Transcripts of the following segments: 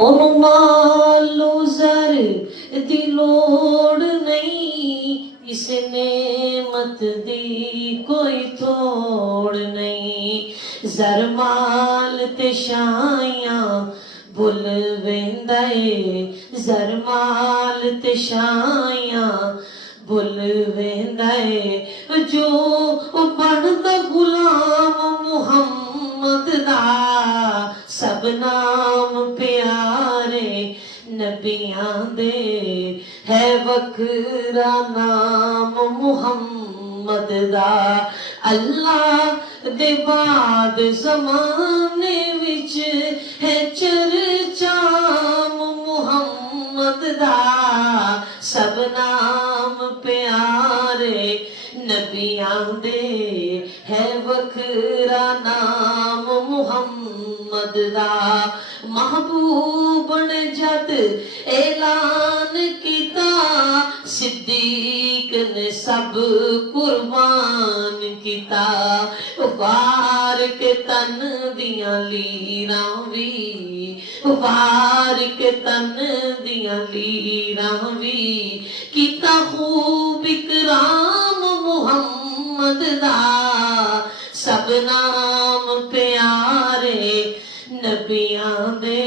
ओनू मालो जर दी लोड़ नहीं, इस नेमत दी कोई थोड़ नहीं। जर माल ते शायां भुल वेंदा ए, जर माल ते शायां भुल वेंदा ए। जो बनदा गुलाम मुहम्मद दा, सब नाम प्यारे नबियां दे, है वखरा नाम मुहम्मद दा। अल्लाह दे बाद ज़माने विच है चर्चा मुहम्मद दा, सब नाम प्यारे नबियां दे, है वखरा नाम मुहम्मद दा। महबूब ने जद ऐलान किता, सिद्दीक ने सब कुर्बान किता। वार के तन दियां लीरां वी, वार के तन दियां लीरां वी, किता खूब इकराम मुहम्मद दा, सब नाम प्यारे नबियां दे,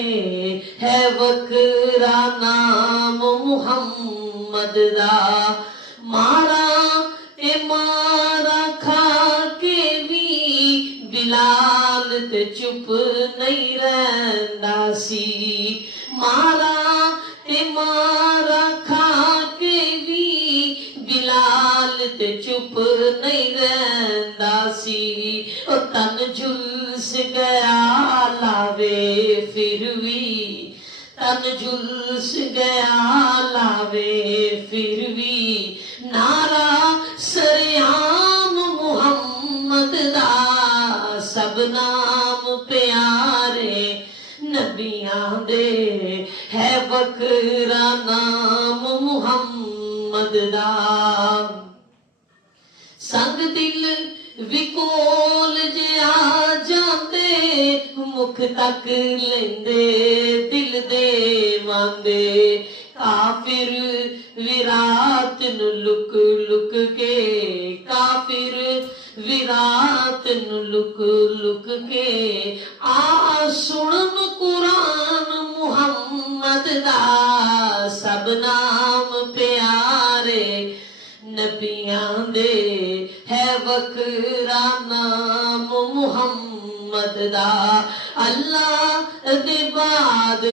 है वखरा नाम मुहम्मद दा। मारा ते मारा खा के भी बिलाल ते चुप नहीं रहंदा सी। मारा ते मारा खा के भी बिलाल ते चुप नहीं रहंदा सी। ओ तन झुलस गया लावे फिर भी, तन झुलस गया लावे फिर भी, नारा सरेआम मुहम्मद दा, सब नाम प्यारे नबियां दे, है वखरा नाम मुहम्मद दा। संग दिल विकोल जे आ जांदे, मुख तक लेंदे दिल दे मांदे। काफिर विरात नु लुक लुक के, काफिर विरात नु लुक लुक के, आ सुनन कुरान मुहम्मद दा, सब नाम प्यारे नबियां दे, है वखरा नाम मुहम्मद दा। अल्लाह दे बाद